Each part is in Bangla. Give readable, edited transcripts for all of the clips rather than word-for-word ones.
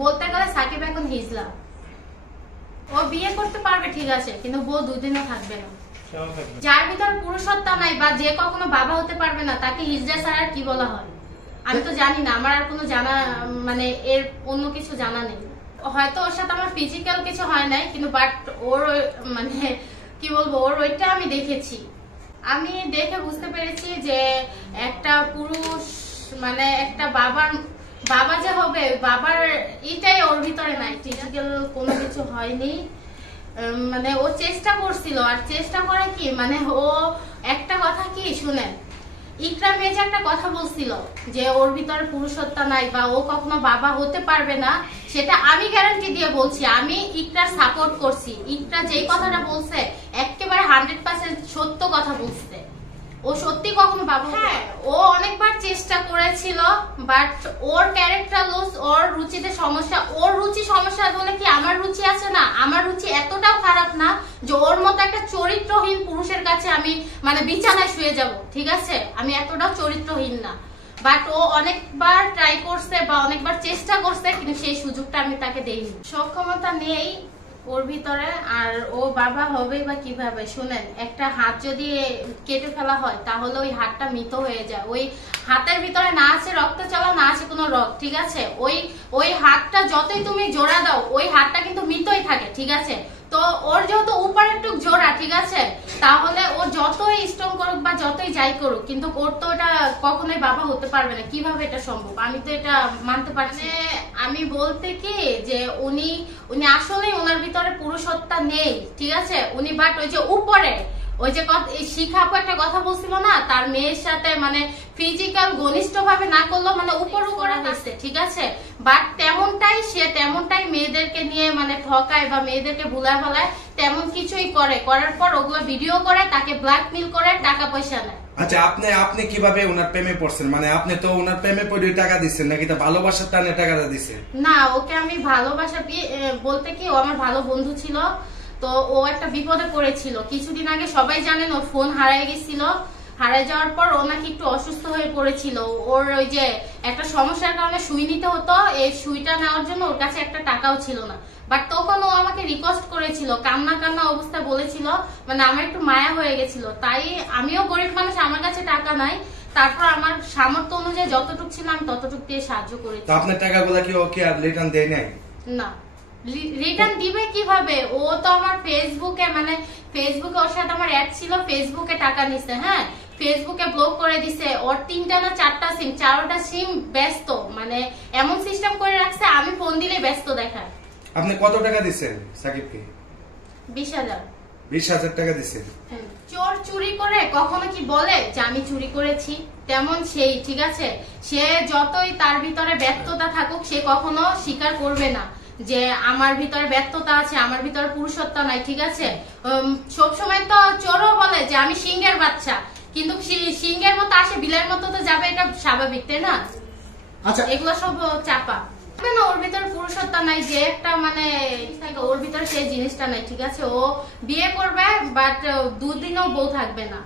বলতে গেলে সাকিব এখন হিজলা। ও বিয়ে করতে পারবে ঠিক আছে, কিন্তু বউ দুদিনও থাকবে না। যার ভিতর পুরুষত্ব নাই বা যে কখনো বাবা হতে পারবে না তাকে হিজলা ছাড়া কি বলা হয় আমি তো জানি না। আমার আর কোনো জানা মানে এর অন্য কিছু জানা নেই। হয়তো ওর সাথে আমার ফিজিক্যাল কিছু হয় নাই, কিন্তু বাট ওর মানে কি বলবো, ওর ওইটা আমি দেখেছি। আমি দেখে বুঝতে পেরেছি যে একটা পুরুষ মানে একটা বাবা যে হবে, বাবার এটাই ওর ভিতরে নাই। ফিজিক্যাল কোনো কিছু হয়নি। মানে ও চেষ্টা করছিল, আর চেষ্টা করে কি মানে ও একটা কথা কি শুনেন, ইকরাম যে একটা কথা বলছিল যে ওর ভিতরে পুরুষত্ব নাই বা ও কখনো বাবা হতে পারবে না, সেটা আমি গ্যারান্টি দিয়ে বলছি। আমি ইকরার সাপোর্ট করছি। ইকরা যেই কথাটা বলছে একেবারে 100% সত্য কথা বলছে। ও সত্যি কখনো বাবা, হ্যাঁ ও অনেকবার চেষ্টা করেছিল, বাট ওর ক্যারেক্টার লস, ওর রুচিতে সমস্যা। ওর রুচি সমস্যা বলে কি আমার রুচি আছে না? আমার রুচি এতটাও খারাপ না যে ওর মতো একটা চরিত্রহীন পুরুষের কাছে আমি মানে বিছানায় শুয়ে যাব, ঠিক আছে? আমি এতটাও চরিত্রহীন না। বাট ও অনেকবার ট্রাই করছে বা অনেকবার চেষ্টা করছে, কিন্তু সেই সুযোগটা আমি তাকে দেইনি। সক্ষমতা নেই ওর ভিতরে। আর ও বাবা হবে বা কিভাবে? শুনেন, একটা হাত যদি কেটে ফেলা হয় তাহলে ওই হাতটা মৃত হয়ে যায়। ওই হাতের ভিতরে না আছে রক্ত চলা, না আছে কোনো রক্ত, ঠিক আছে? ওই হাতটা যতই তুমি জোড়া দাও ওই হাতটা কিন্তু মৃতই থাকে, ঠিক আছে? তো ওর যেহেতু উপরের টুক জোড়া, ঠিক আছে, তাহলে ও যতই স্ট্রং করুক বা যতই যাই করুক, কিন্তু ওর তো এটা কখনোই বাবা হতে পারবে না। কিভাবে এটা সম্ভব? আমি তো এটা মানতে পারছি। আমি বলতে কি যে উনি আসলে ওনার ভিতরে পুরুষত্ব নেই, ঠিক আছে? উনি বাট ওই যে উপরে ওই যে শিখাপু একটা কথা বলছিল না, তার মেয়ের সাথে মানে ফিজিক্যাল ঘনিষ্ঠ ভাবে না করলেও মানে উপর করা হয়েছে, ঠিক আছে? বাট তেমনটাই মেয়েদেরকে নিয়ে মানে ঠকায় বা মেয়েদেরকে ভুলায় ফেলায়, তেমন কিছুই করার পর ওগুলো ভিডিও করে তাকে ব্ল্যাকমেল করে টাকা পয়সা নেয়। আচ্ছা, আপনি কিভাবে ওনার প্রেমে পড়ছেন? মানে আপনি তো ওনার প্রেমে পড়ে টাকা দিচ্ছেন নাকি তা ভালোবাসার টানে টাকাটা দিচ্ছেন? না, ওকে আমি ভালোবাসা বলতে কি, ও আমার ভালো বন্ধু ছিল। তো ও একটা বিপদে পড়েছিল কিছুদিন আগে, সবাই জানেন ওর ফোন হারিয়ে গেছিল। হারিয়ে যাওয়ার পর ও নাকি একটু অসুস্থ হয়ে পড়েছিল। ওর ওই যে একটা সমস্যার কারণে সুই নিতে হতো, এই সুইটা নেওয়ার জন্য ওর কাছে একটা টাকাও ছিল না। বাট তখন ও আমাকে রিকোয়েস্ট করেছিল, কান্না অবস্থা বলেছিল, মানে আমার একটু মায়া হয়ে গেছিল। তাই আমিও গরিব মানুষ, আমার কাছে টাকা নাই, তারপর আমার সামর্থ্য অনুযায়ী যতটুকু ছিল আমি ততটুকু দিয়ে সাহায্য করেছি। আপনার টাকাগুলো কি ওকে আর রিটার্ন দেয় নাই? না, রিটার্ন দিবে কিভাবে? ও তো আমার ফেসবুকে মানে ফেসবুকে ওর সাথে আমার অ্যাড ছিল, ফেসবুকে টাকা নিছে, হ্যাঁ ফেসবুকে ব্লক করে দিছে। ওর 3টা না 4টা সিম, 4টা সিম ব্যস্ত, মানে এমন সিস্টেম করে রাখছে আমি ফোন দিলে ব্যস্ত দেখায়। আপনি কত টাকা দিচ্ছেন সাকিবকে? 20,000। 20,000 টাকা দিচ্ছেন? চোর চুরি করে কখনো কি বলে যে আমি চুরি করেছি? তেমন সেই, ঠিক আছে, সে যতই তার ভিতরে ব্যর্থতা থাকুক সে কখনো স্বীকার করবে না যে আমার ভিতরে ব্যর্থতা আছে, আমার ভিতরে পুরুষত্ব নাই, ঠিক আছে? সবসময় তো চোরও বলে যে আমি সিংহের বাচ্চা, কিন্তু সিংহের মতো আসে বিলের মতো তো যাবে, এটা স্বাভাবিক, তাই না? আচ্ছা, এগুলো সব চাপা। ওর ভিতরে পুরুষত্ব নাই যে একটা মানে ওর ভিতরে সেই জিনিসটা নাই, ঠিক আছে? ও বিয়ে করবে বাট দুদিনও বউ থাকবে না।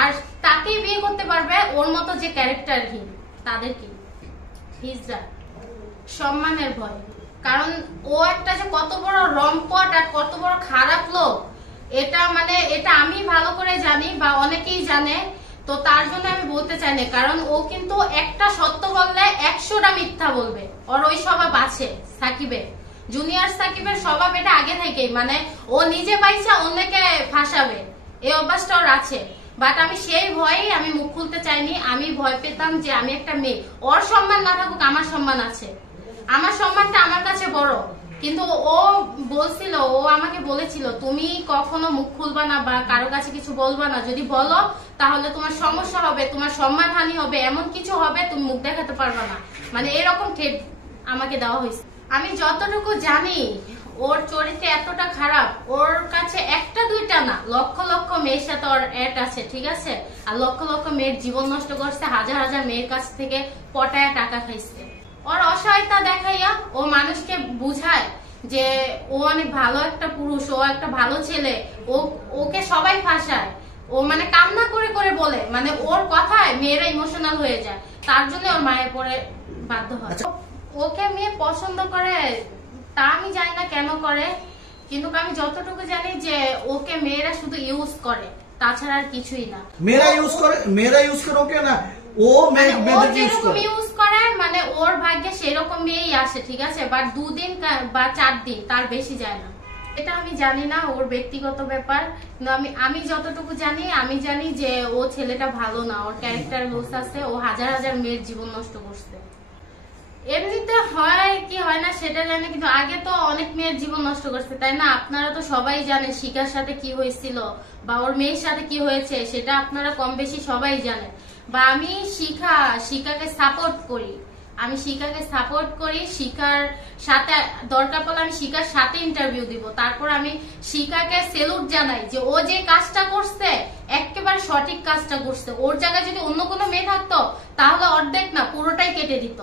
আর তাকেই বিয়ে করতে পারবে ওর মতো যে ক্যারেক্টারহীন, তাদেরকে হিজড়া সম্মানের ভয়। কারণ ও একটা যে কত বড় রম্পট আর কত বড় খারাপ লোক, এটা মানে এটা আমি ভালো করে জানি বা অনেকেই জানে। তো তার জন্য আমি বলতে চাই না, কারণ ও কিন্তু একটা সত্য বললে 100টা মিথ্যা বলবে। ওর ওই স্বভাব আছে সাকিবের, জুনিয়র সাকিবের স্বভাব এটা আগে থেকেই, মানে ও নিজে পাইছে অন্যকে ফাঁসাবে, এই অভ্যাসটা ওর আছে। বাট আমি সেই ভয়েই আমি মুখ খুলতে চাইনি। আমি ভয় পেতাম যে আমি একটা মেয়ে, ওর সম্মান না থাকুক আমার সম্মান আছে, আমার সম্মানটা আমার কাছে বড়। কিন্তু ও বলছিল, ও আমাকে বলেছিল তুমি কখনো মুখ খুলবা না বা কারো কাছে কিছু বলবা না, যদি বলো তাহলে তোমার সমস্যা হবে, তোমার সম্মানহানি হবে, এমন কিছু হবে তুমি মুখ দেখাতে পারবা না, মানে এরকম থ্রেট আমাকে দেওয়া হয়েছে। আমি যতটুকু জানি ওর চরিত্র এতটা খারাপ, ওর কাছে একটা দুইটা না লক্ষ লক্ষ মেয়ের সাথে ওর অ্যাড আছে, ঠিক আছে? আর লক্ষ লক্ষ মেয়ের জীবন নষ্ট করছে, হাজার হাজার মেয়ের কাছ থেকে পটায় টাকা খাইছে। ওর অসহায়তা দেখাইয়া ও মানুষকে বুঝায় যে ও অনেক ভালো একটা পুরুষ, ও একটা ভালো ছেলে, ওকে সবাই ফাঁসায়। ও মানে কান্না করে করে বলে, মানে ওর কথায় মেয়েরা ইমোশনাল হয়ে যায়, তার জন্য ওর মায়ের পরে বাধ্য হয়। ও ওকে মেয়ে পছন্দ করে তা আমি জানি না কেন করে, কিন্তু আমি যতটুকু জানি যে ওকে মেয়েরা শুধু ইউজ করে, তাছাড়া আর কিছুই না। মেয়েরা ইউজ করে ওকে না, ও যেরকম ইউজ করে মানে ওর ভাগ্যে সেরকম মেয়েই আসে, ঠিক আছে, বাট 2 দিন বা 4 দিন তার বেশি যায় না। এটা আমি জানি না, ওর ব্যক্তিগত ব্যাপার, কিন্তু আমি যতটুকু জানি, আমি জানি যে ও ছেলেটা ভালো না, ওর ক্যারেক্টার লস আছে, ও হাজার হাজার মেয়ের জীবন নষ্ট করছে। এমনিতে হয় কি হয় না সেটা জানি, কিন্তু আগে তো অনেক মেয়ের জীবন নষ্ট করছে, তাই না? আপনারা তো সবাই জানেন শিখার সাথে কি হয়েছিল বা ওর মেয়ের সাথে কি হয়েছে, সেটা আপনারা কম বেশি সবাই জানেন। বা আমি শিখাকে সাপোর্ট করি, শিখার সাথে দরকার পড়লে আমি শিখার সাথে ইন্টারভিউ দিব, তারপর আমি শিখাকে সেলুট জানাই যে ও যে কাজটা করছে একেবারে সঠিক কাজটা করছে। ওর জায়গায় যদি অন্য কোনো মেয়ে থাকতো তাহলে অর্ধেক না পুরোটাই কেটে দিত।